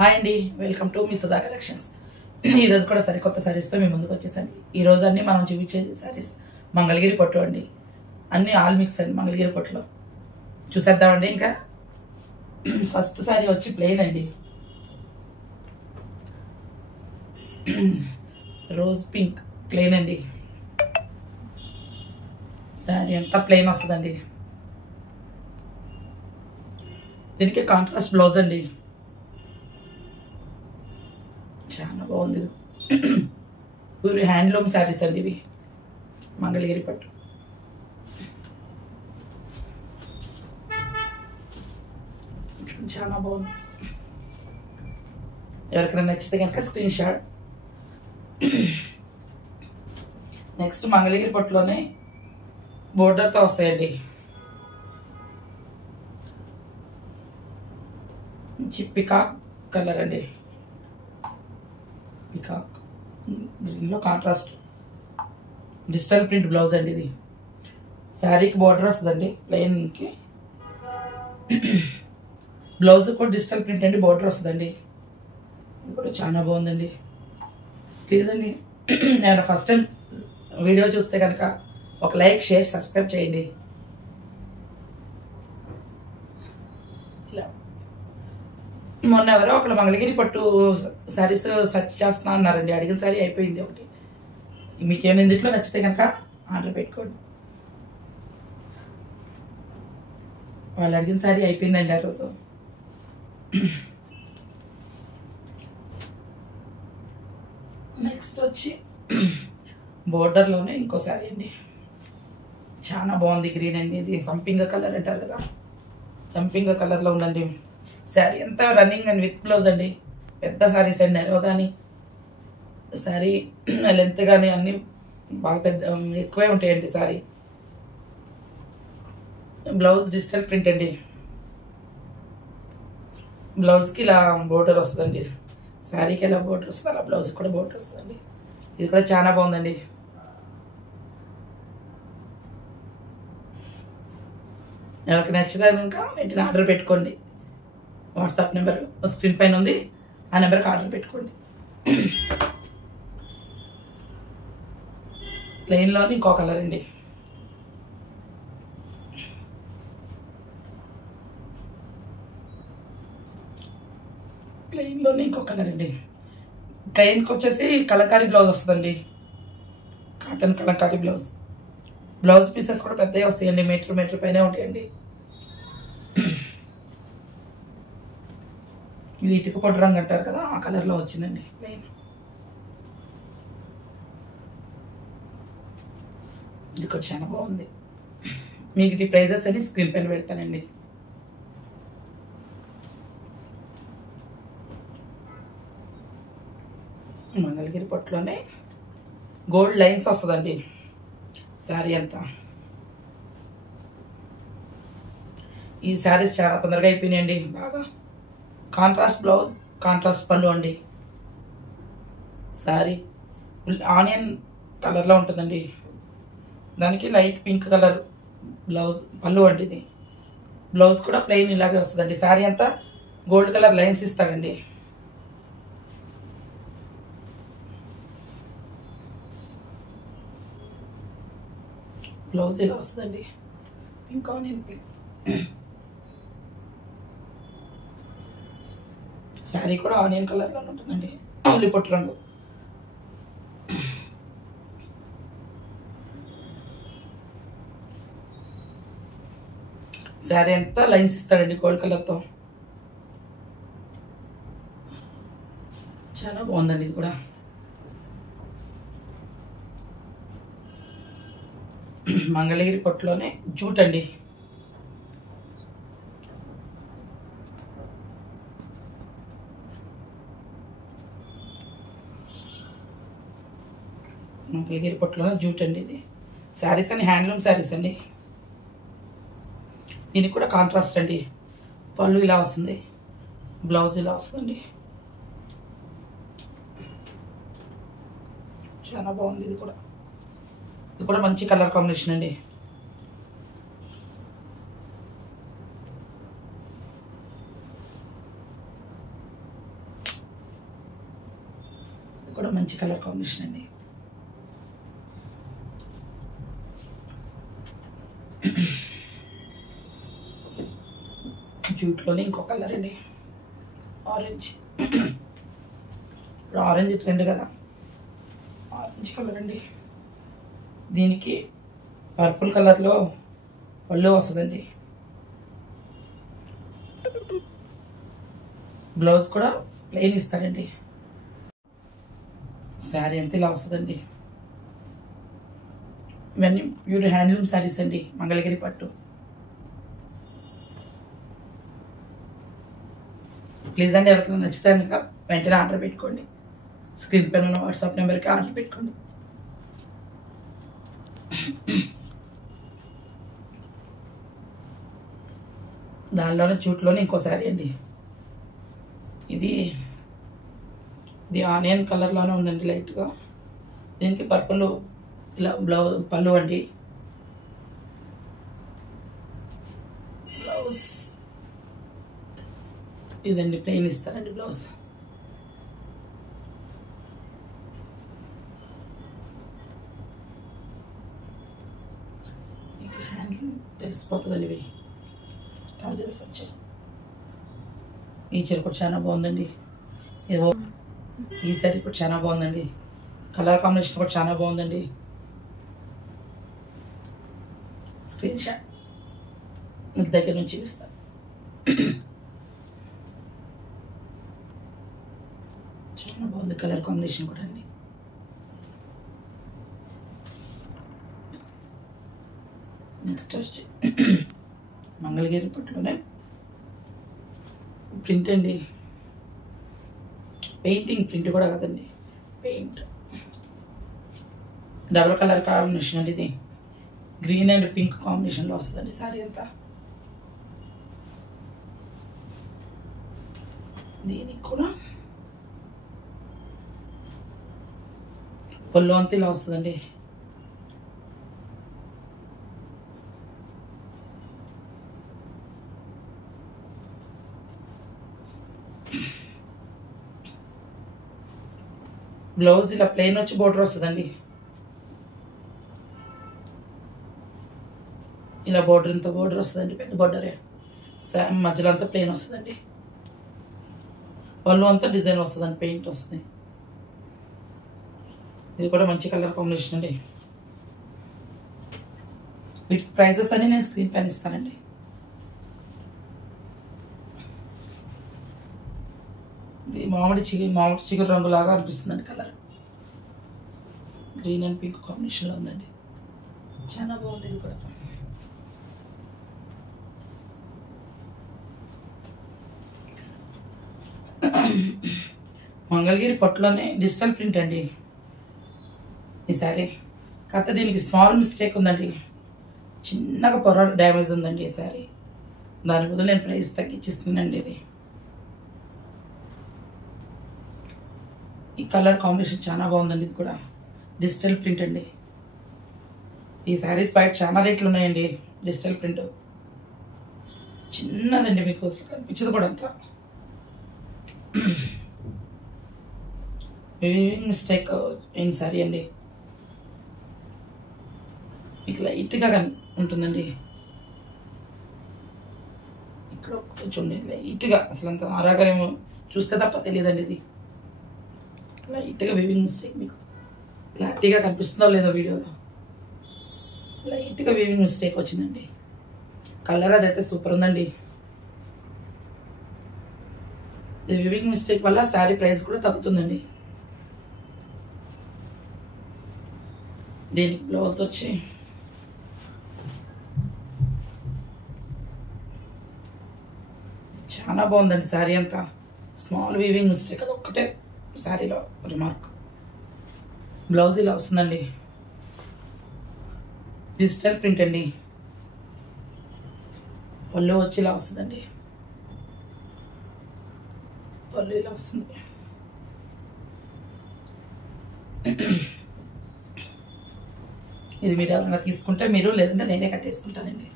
Hi అండి, welcome to me Sudha collections. ఈరోజు కూడా సరికొత్త శారీస్తో మీ ముందుకు వచ్చేసండి. ఈరోజు అన్ని మనం చూపించే శారీస్ మంగళగిరి పట్టు అండి. అన్ని ఆల్ మిక్స్ అండి మంగళగిరి పట్టులో. చూసేద్దామండి. ఇంకా ఫస్ట్ శారీ వచ్చి ప్లెయిన్ అండి, రోజ్ పింక్ ప్లెయిన్ అండి. శారీ అంతా ప్లెయిన్ వస్తుందండి. దీనికి కాంట్రాస్ట్ బ్లౌజ్ అండి. చాలా బాగుంది. పూరి హ్యాండ్లూమ్ శారీస్ అండి ఇవి, మంగళగిరి పట్టు. చాలా బాగుంది. ఎవరికైనా నచ్చితే కనుక స్క్రీన్ షాట్. నెక్స్ట్ మంగళగిరి పట్టులోనే బోర్డర్తో వస్తాయండి. పికాక్ కలర్ అండి, పికాక్ గ్రీన్లో కాంట్రాస్ట్ డిజిటల్ ప్రింట్ బ్లౌజ్ అండి. ఇది శారీకి బార్డర్ వస్తుందండి, ప్లెయిన్కి బ్లౌజ్ కూడా డిజిటల్ ప్రింట్ అండి, బార్డర్ వస్తుందండి. ఇది కూడా చాలా బాగుందండి. ప్లీజ్ అండి, నేను ఫస్ట్ టైం వీడియో చూస్తే కనుక ఒక లైక్, షేర్, సబ్స్క్రైబ్ చేయండి. మొన్న ఎవరో ఒకళ్ళు మంగళగిరి పట్టు శారీస్ సెర్చ్ చేస్తున్నా అన్నారండి. అడిగిన శారీ అయిపోయింది ఒకటి. మీకేమైనా ఇందులో నచ్చితే కనుక ఆర్డర్ పెట్టుకోండి. వాళ్ళు అడిగిన శారీ అయిపోయిందండి ఆ రోజు. నెక్స్ట్ వచ్చి బోర్డర్లోనే ఇంకో శారీ అండి. చాలా బాగుంది, గ్రీన్ అండి. ఇది సంపింగ కలర్ అంటారు కదా, సంపింగ కలర్లో ఉందండి. శారీ అంతా రన్నింగ్ అండ్ విత్ బ్లౌజ్ అండి. పెద్ద శారీస్ అండి, నెరవ కానీ శారీ లెంత్ కానీ అన్నీ బాగా పెద్ద ఎక్కువే ఉంటాయండి. శారీ బ్లౌజ్ డిజిటల్ ప్రింట్ అండి. బ్లౌజ్కి ఇలా బోర్డర్ వస్తుందండి. శారీకి ఎలా బోర్డర్ వస్తుంది అలా బ్లౌజ్కి కూడా బోర్డర్ వస్తుందండి. ఇది కూడా చాలా బాగుందండి. ఎవరికి నచ్చితే కనుక వెంటనే ఆర్డర్ పెట్టుకోండి. వాట్సాప్ నెంబర్ స్క్రీన్ పైన ఉంది, ఆ నెంబర్కి ఆర్డర్ పెట్టుకోండి. ప్లెయిన్లోని ఇంకో కలర్ అండి. ప్లెయిన్లోని ఇంకో కలర్ అండి. ప్లెయిన్కి వచ్చేసి కలంకారీ బ్లౌజ్ వస్తుందండి, cotton Kalamkari blouse. Blouse pieces కూడా పెద్దవి వస్తాయండి, మీటర్ పైనే ఉంటాయండి. ఇది ఇటుక పొడి రంగు అంటారు కదా, ఆ కలర్లో వచ్చిందండి ప్లెయిన్. ఇది కూడా చాలా బాగుంది. మీకు ఈ ప్రైజెస్ అని స్క్రీన్ పైన పెడతానండి. మంగళగిరి పట్టులోనే గోల్డ్ లైన్స్ వస్తుందండి శారీ అంతా. ఈ శారీస్ చాలా తొందరగా అయిపోయినాయండి బాగా. కాంట్రాస్ట్ బ్లౌజ్, కాంట్రాస్ట్ పళ్ళు అండి. శారీ ఆనియన్ కలర్లో ఉంటుందండి, దానికి లైట్ పింక్ కలర్ బ్లౌజ్ పళ్ళు అండి. ఇది బ్లౌజ్ కూడా ప్లెయిన్ ఇలాగే వస్తుందండి. శారీ అంతా గోల్డ్ కలర్ లైన్స్ ఇస్తాడండి. బ్లౌజ్ ఇలా వస్తుందండి, పింక్ ఆనియన్ పింక్. శారీ కూడా ఆనియన్ కలర్లో ఉంటుందండి, ఉల్లి పొట్టు రంగు. శారీ అంతా లైన్స్ ఇస్తాడండి గోల్డ్ కలర్తో. చాలా బాగుందండి ఇది కూడా. మంగళగిరి పట్టులోనే జూట్ అండి. మంగళగిరి పట్టులోనే జూట్ అండి. ఇది శారీస్ అని హ్యాండ్లూమ్ శారీస్ అండి. దీనికి కూడా కాంట్రాస్ట్ అండి. పళ్ళు ఇలా వస్తుంది, బ్లౌజ్ ఇలా వస్తుందండి. చాలా బాగుంది. ఇది కూడా మంచి కలర్ కాంబినేషన్ అండి. ఇది కూడా మంచి కలర్ కాంబినేషన్ అండి. జూట్లోనే ఇంకో కలర్ అండి, ఆరెంజ్. ఇప్పుడు ఆరెంజ్ ట్రెండ్ కదా, ఆరెంజ్ కలర్ అండి. దీనికి పర్పుల్ కలర్లో పళ్ళు వస్తుందండి. బ్లౌజ్ కూడా ప్లెయిన్ ఇస్తాడండి. శారీ అంతా ఇలా వస్తుందండి. ఇవన్నీ ప్యూర్ హ్యాండ్లూమ్ శారీస్ అండి, మంగళగిరి పట్టు. ప్లీజ్ అండి, ఎవరికైనా నచ్చితే కనుక వెంటనే ఆర్డర్ పెట్టుకోండి. స్క్రీన్ పైన ఉన్న వాట్సాప్ నెంబర్కి ఆర్డర్ పెట్టుకోండి. దానిలోనే జూట్లోనే ఇంకో శారీ అండి. ఇది ఆనియన్ కలర్లోనే ఉందండి లైట్గా. దీనికి పర్పుల్ ఇలా బ్లౌజ్ పళ్ళు అండి. బ్లౌజ్ ఇదండి, ప్లెయిన్ ఇస్తారండి బ్లౌజ్. హ్యాండిల్ తెలిసిపోతుందండి. ఇవి టాజల్స్ వచ్చాయి. ఈ చీర కూడా చాలా బాగుందండి. ఈ శారీ కూడా చాలా బాగుందండి. కలర్ కాంబినేషన్ కూడా చాలా బాగుందండి. స్క్రీన్ షాట్ మీకు దగ్గర నుంచి చూపిస్తాను. చాలా బాగుంది కలర్ కాంబినేషన్ కూడా అండి. నెక్స్ట్ వచ్చి మంగళగిరి పట్టులోనే ప్రింట్ అండి. పెయింటింగ్ ప్రింట్ కూడా కదండి, పెయింట్. డబుల్ కలర్ కాంబినేషన్ అండి. ఇది గ్రీన్ అండ్ పింక్ కాంబినేషన్లో వస్తుందండి శారీ అంతా. దీనికి కూడా పళ్ళు అంతా ఇలా వస్తుందండి. బ్లౌజ్ ఇలా ప్లెయిన్ వచ్చి బోర్డర్ వస్తుందండి. ఇలా బోర్డర్ ఇంత బోర్డర్ వస్తుందండి, పెద్ద బోర్డరే. మధ్యలో అంతా ప్లెయిన్ వస్తుందండి. పళ్ళు అంతా డిజైన్ వస్తుందండి, పెయింట్ వస్తుంది. ఇది కూడా మంచి కలర్ కాంబినేషన్ అండి. వీటి ప్రైజెస్ అన్ని నేను స్క్రీన్ పైన ఇస్తానండి. ఇది మామిడి చిగురు రంగులాగా అనిపిస్తుందండి కలర్. గ్రీన్ అండ్ పింక్ కాంబినేషన్లో ఉందండి, చాలా బాగుంది. ఇది కూడా మంగళగిరి పట్టులోనే డిజిటల్ ప్రింట్ అండి ఈ శారీ. కాకపోతే దీనికి స్మాల్ మిస్టేక్ ఉందండి, చిన్నగా పొర డ్యామేజ్ ఉందండి ఈ శారీ. దాని బదులు నేను ప్రైస్ తగ్గించిస్తున్నానండి. ఇది ఈ కలర్ కాంబినేషన్ చాలా బాగుందండి. ఇది కూడా డిజిటల్ ప్రింట్ అండి. ఈ శారీస్ బయట చాలా రేట్లు ఉన్నాయండి. డిజిటల్ ప్రింట్ చిన్నదండి, మీకు అసలు కనిపించదు కూడా అంతా. వీవింగ్ మిస్టేక్ ఏం శారీ అండి. మీకు లైట్గా ఉంటుందండి. ఇక్కడ చూడండి, లైట్గా అసలు అంత ఆరాగా ఏమో చూస్తే తప్ప తెలియదండి. ఇది లైట్గా వీవింగ్ మిస్టేక్, మీకు క్లారిటీగా కనిపిస్తుందో లేదో వీడియోలో. లైట్గా వీవింగ్ మిస్టేక్ వచ్చిందండి. కలర్ అదైతే సూపర్ ఉందండి. ఈ వీవింగ్ మిస్టేక్ వల్ల శారీ ప్రైస్ కూడా తగ్గుతుందండి. దీనికి బ్లౌజ్ వచ్చి చాలా బాగుందండి. శారీ అంతా స్మాల్ వీవింగ్ మిస్టేక్, అది ఒక్కటే శారీలో రిమార్క్. బ్లౌజ్ ఇలా వస్తుందండి, డిజిటల్ ప్రింట్ అండి. పళ్ళు వచ్చి ఇలా వస్తుందండి, పళ్ళు ఇలా వస్తుంది. ఇది మీరు ఎవరైనా తీసుకుంటే మీరు, లేదంటే నేనే కట్టేసుకుంటానండి.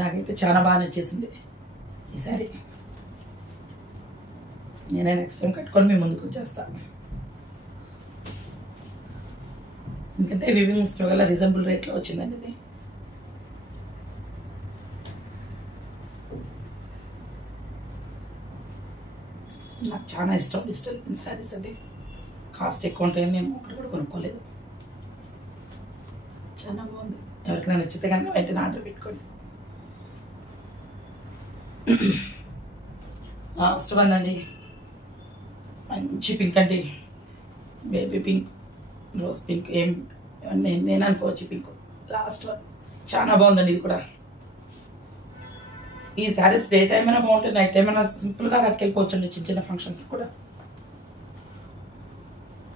నాకైతే చాలా బాగా నచ్చేసింది ఈ శారీ. నేనే నెక్స్ట్ టైం కట్టుకొని మీ ముందుకు వచ్చేస్తాను. ఎందుకంటే వివింగ్ స్టోర్ వల్ల రీజనబుల్ రేట్లో వచ్చిందండి ఇది. నాకు చాలా ఇష్టం డిజిటల్ ప్రింట్ శారీస్ అండి. కాస్ట్ ఎక్కువ ఉంటాయని నేను ఒకటి కూడా కొనుక్కోలేదు. చాలా బాగుంది. ఎవరికైనా నచ్చితే కనుక వెంటనే ఆర్డర్ పెట్టుకోండి. లాస్ట్ వన్ అండి, మంచి పింక్ అండి, బేబీ పింక్, రోజ్ పింక్, ఏం నేను అనుకోవచ్చు పింక్. లాస్ట్ వన్ చాలా బాగుందండి ఇది కూడా. ఈ శారీస్ డే టైం అయినా బాగుంటుంది, నైట్ టైం అయినా సింపుల్గా కట్టుకెళ్ళిపోవచ్చు అండి చిన్న చిన్న ఫంక్షన్స్ కూడా.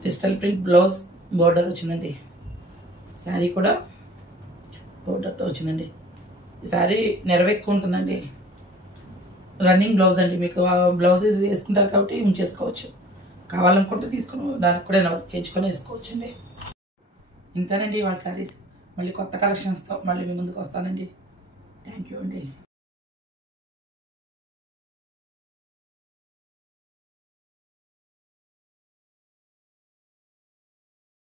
డిజిటల్ ప్రింట్ బ్లౌజ్ బోర్డర్ వచ్చిందండి. శారీ కూడా బోర్డర్తో వచ్చిందండి. ఈ శారీ నెరవేక్కువ ఉంటుందండి. రన్నింగ్ బ్లౌజ్ అండి. మీకు ఆ బ్లౌజ్ వేసుకుంటారు కాబట్టి ఉంచేసుకోవచ్చు. కావాలనుకుంటే తీసుకుని దానికి కూడా చేయించుకొని వేసుకోవచ్చు అండి. ఇంతేనండి వాళ్ళ శారీస్. మళ్ళీ కొత్త కలెక్షన్స్తో మళ్ళీ మీ ముందుకు వస్తానండి. థ్యాంక్ యూ అండి.